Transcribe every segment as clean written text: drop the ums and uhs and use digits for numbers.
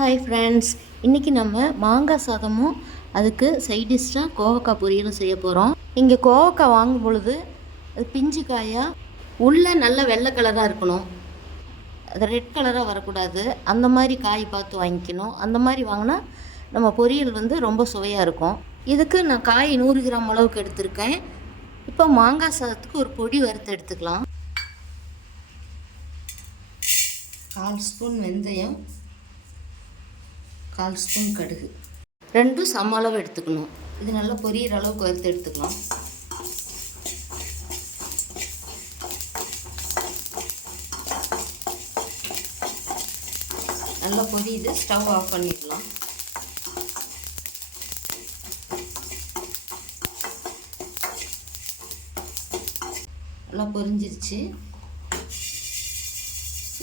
Hi friends, இன்றைக்கி நம்ம மாங்காய் சாதமும் அதுக்கு சைட் டிஷ்ஷாக கோவக்காய் பொரியலும் செய்ய போகிறோம். இங்கே கோவக்காய் வாங்கும் பொழுது அது பிஞ்சு காயாக உள்ளே நல்ல வெள்ளை கலராக இருக்கணும், அது ரெட் கலராக வரக்கூடாது. அந்த மாதிரி காய் பார்த்து வாங்கிக்கணும். அந்த மாதிரி வாங்கினா நம்ம பொரியல் ரொம்ப சுவையாக இருக்கும். இதுக்கு நான் காய் 100 கிராம் அளவுக்கு எடுத்திருக்கேன். இப்போ மாங்காய் சாதத்துக்கு ஒரு பொடி வறுத்து எடுத்துக்கலாம். 1/4 ஸ்பூன் வெந்தயம், 1/4 ஸ்பூன் கடுகு, ரெண்டும் சம அளவு எடுத்துக்கணும். இது நல்லா பொரியிற அளவுக்கு வறுத்து எடுத்துக்கலாம். நல்லா பொரியுது, ஸ்டவ் ஆஃப் பண்ணிடலாம். நல்லா பொரிஞ்சிருச்சு.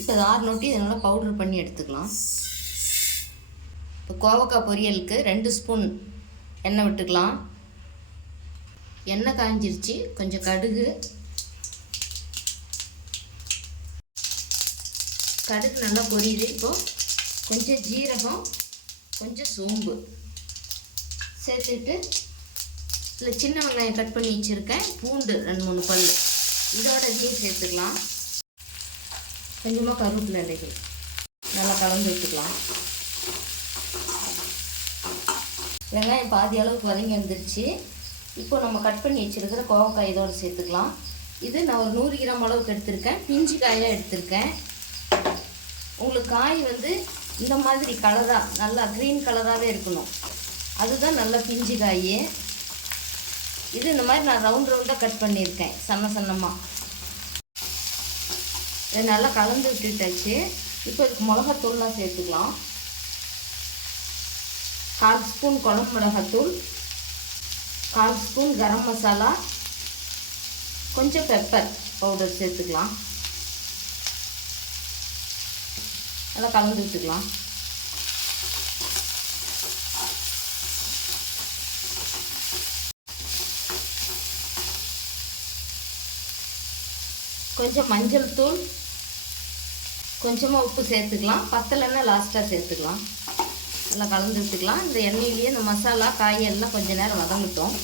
இப்போ இது ஆறுநோட்டி இதை நல்லா பவுடர் பண்ணி எடுத்துக்கலாம். இப்போ கோவக்காய் பொரியலுக்கு 2 ஸ்பூன் எண்ணெய் விட்டுக்கலாம். எண்ணெய் காய்ஞ்சிருச்சு. கொஞ்சம் கடுகு நல்லா பொரியுது. இப்போது கொஞ்சம் ஜீரகம், கொஞ்சம் சோம்பு சேர்த்துட்டு இதில் சின்ன வெங்காயம் கட் பண்ணி வச்சுருக்கேன், பூண்டு 2-3 பல் இதோட இதையும் சேர்த்துக்கலாம். கொஞ்சமாக கருவேப்பிலை இலைகள் நல்லா கலந்து விட்டுக்கலாம். வெங்காயம் பாதி அளவுக்கு வதங்கி வந்துருச்சு. இப்போ நம்ம கட் பண்ணி வச்சுருக்கிற கோவக்காய் இதோடு சேர்த்துக்கலாம். இது நான் ஒரு 100 கிராம் அளவுக்கு எடுத்திருக்கேன். பிஞ்சு காயாக எடுத்திருக்கேன். உங்களுக்கு காய் இந்த மாதிரி கலராக நல்லா க்ரீன் கலராகவே இருக்கணும், அதுதான் நல்ல பிஞ்சு காய். இது இந்த மாதிரி நான் ரவுண்டாக கட் பண்ணியிருக்கேன், சன்னமாக. இதை நல்லா கலந்து விட்டுட்டாச்சு. இப்போ இதுக்கு மிளகாத்தூள்லாம் சேர்த்துக்கலாம். 1/4 ஸ்பூன் குழம்பு மிளகாத்தூள், 1/4 ஸ்பூன் கரம் மசாலா, கொஞ்சம் பெப்பர் பவுடர் சேர்த்துக்கலாம். நல்லா கலந்து விட்டுக்கலாம். கொஞ்சம் மஞ்சள் தூள், கொஞ்சமாக உப்பு சேர்த்துக்கலாம். பத்தலைன்னா லாஸ்ட்டாக சேர்த்துக்கலாம். நல்லா கலந்து விட்டுக்கலாம். இந்த எண்ணெயிலேயே இந்த மசாலா காயெல்லாம் கொஞ்சம் நேரம் வதங்கட்டும்.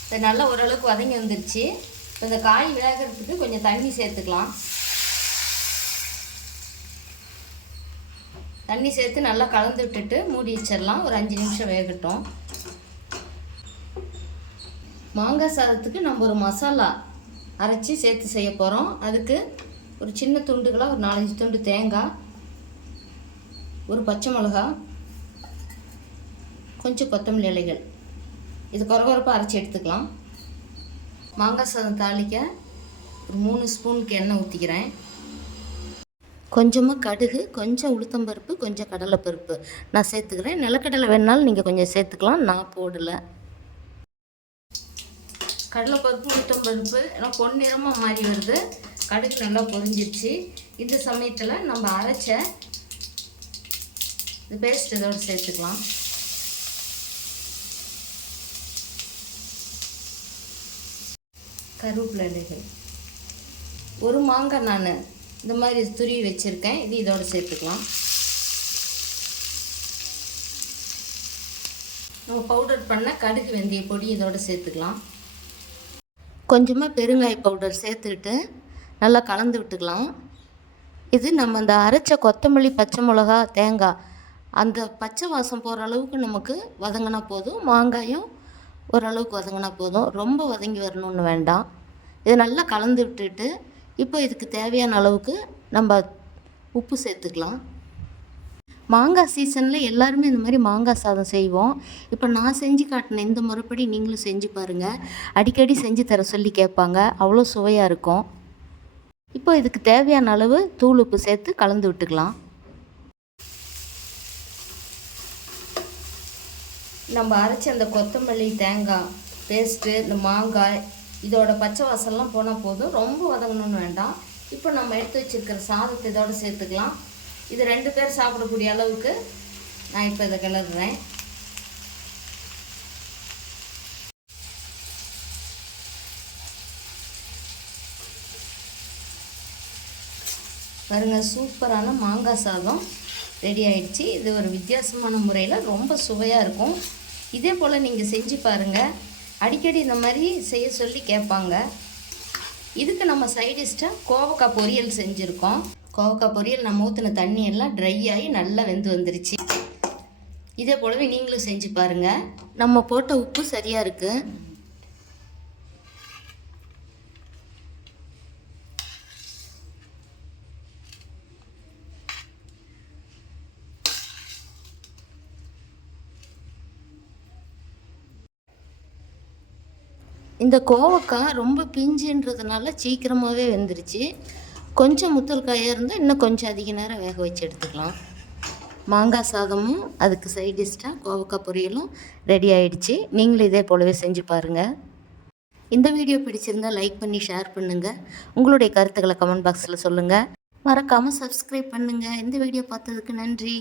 இப்போ நல்லா ஓரளவுக்கு வதங்கி வந்துடுச்சு. இப்போ இந்த காய் வேகிறதுக்கு கொஞ்சம் தண்ணி சேர்த்துக்கலாம். தண்ணி சேர்த்து நல்லா கலந்து விட்டுட்டு மூடி வச்சிடலாம். ஒரு 5 நிமிஷம் வேகட்டும். மாங்காய் சாதத்துக்கு நம்ம ஒரு மசாலா அரைச்சி சேர்த்து செய்ய போகிறோம். அதுக்கு ஒரு சின்ன துண்டுகளாக ஒரு 4-5 துண்டு தேங்காய், ஒரு பச்சை மிளகா, கொஞ்சம் கொத்தமல்லி இலைகள், இது கொரகொரப்பாக அரைச்சி எடுத்துக்கலாம். மாங்காய் சாதம் தாளிக்க ஒரு 3 ஸ்பூனுக்கு எண்ணெய் ஊற்றிக்கிறேன். கொஞ்சமாக கடுகு, கொஞ்சம் உளுத்தம்பருப்பு, கொஞ்சம் கடலைப்பருப்பு நான் சேர்த்துக்கிறேன். நிலக்கடலை வேணாலும் நீங்கள் கொஞ்சம் சேர்த்துக்கலாம், நான் போடலை. கடலைப்பருப்பு, உளுத்தம்பருப்பு எல்லாம் பொன்னிறமாக மாறி வருது. கடுகு நல்லா பொரிஞ்சிருச்சு. இந்த சமயத்தில் நம்ம அரைச்ச இந்த பேஸ்ட் இதோடு சேர்த்துக்கலாம். கருவேப்பிலை இலைகள், ஒரு மாங்காய் நான் இந்த மாதிரி துருவி வச்சுருக்கேன், இது இதோடு சேர்த்துக்கலாம். நம்ம பவுடர் பண்ண கடுகு வெந்தய பொடி இதோடு சேர்த்துக்கலாம். கொஞ்சமாக பெருங்காய பவுடர் சேர்த்துக்கிட்டு நல்லா கலந்து விட்டுக்கலாம். இது நம்ம அந்த அரைச்ச கொத்தமல்லி, பச்சை மிளகா, தேங்காய் அந்த பச்சை வாசம் போகிற அளவுக்கு நமக்கு வதங்கினா போதும். மாங்காயும் ஓரளவுக்கு வதங்கினா போதும், ரொம்ப வதங்கி வரணும்னு வேண்டாம். இதை நல்லா கலந்து விட்டுட்டு இப்போ இதுக்கு தேவையான அளவுக்கு நம்ம உப்பு சேர்த்துக்கலாம். மாங்காய் சீசனில் எல்லாருமே இந்த மாதிரி மாங்காய் சாதம் செய்வோம். இப்போ நான் செஞ்சு காட்டின இந்த முறைப்படி நீங்களும் செஞ்சு பாருங்கள். அடிக்கடி செஞ்சு தர சொல்லி கேட்பாங்க, அவ்வளோ சுவையாக இருக்கும். இப்போ இதுக்கு தேவையான அளவு தூள் உப்பு சேர்த்து கலந்து விட்டுக்கலாம். நம்ம அரைச்ச அந்த கொத்தமல்லி, தேங்காய் பேஸ்ட்டு, இந்த மாங்காய் இதோட பச்சை வாசல்லாம் போனால் போதும், ரொம்ப வதங்கணும்னு வேண்டாம். இப்போ நம்ம எடுத்து வச்சுருக்கிற சாதத்தை இதோடு சேர்த்துக்கலாம். இது 2 பேர் சாப்பிடக்கூடிய அளவுக்கு நான் இப்போ இதை கிளறுறேன். பாருங்கள், சூப்பரான மாங்காய் சாதம் ரெடி ஆயிடுச்சு. இது ஒரு வித்தியாசமான முறையில் ரொம்ப சுவையாக இருக்கும். இதே போல் நீங்கள் செஞ்சு பாருங்கள். அடிக்கடி இந்த மாதிரி செய்ய சொல்லி கேட்பாங்க. இதுக்கு நம்ம சைடிஷ்டாக கோவக்காய் பொரியல் செஞ்சுருக்கோம். கோவக்காய் பொரியல் நம்ம ஊற்றின தண்ணி எல்லாம் ட்ரை ஆகி நல்லா வெந்து வந்துருச்சு. இதே போலவே நீங்களும் செஞ்சு பாருங்கள். நம்ம போட்ட உப்பு சரியாக இருக்குது. இந்த கோவக்காய் ரொம்ப பிஞ்சுன்றதுனால சீக்கிரமாகவே வெந்துருச்சு. கொஞ்சம் முத்தல் காயாக இருந்தால் இன்னும் கொஞ்சம் அதிக நேரம் வேக வச்சு எடுத்துக்கலாம். மாங்காய் சாதமும் அதுக்கு சைடிஷ்டாக கோவக்காய் பொரியலும் ரெடி ஆகிடுச்சு. நீங்களும் இதே போலவே செஞ்சு பாருங்கள். இந்த வீடியோ பிடிச்சிருந்தால் லைக் பண்ணி ஷேர் பண்ணுங்கள். உங்களுடைய கருத்துக்களை கமெண்ட் பாக்ஸில் சொல்லுங்கள். மறக்காமல் சப்ஸ்கிரைப் பண்ணுங்கள். இந்த வீடியோ பார்த்ததுக்கு நன்றி.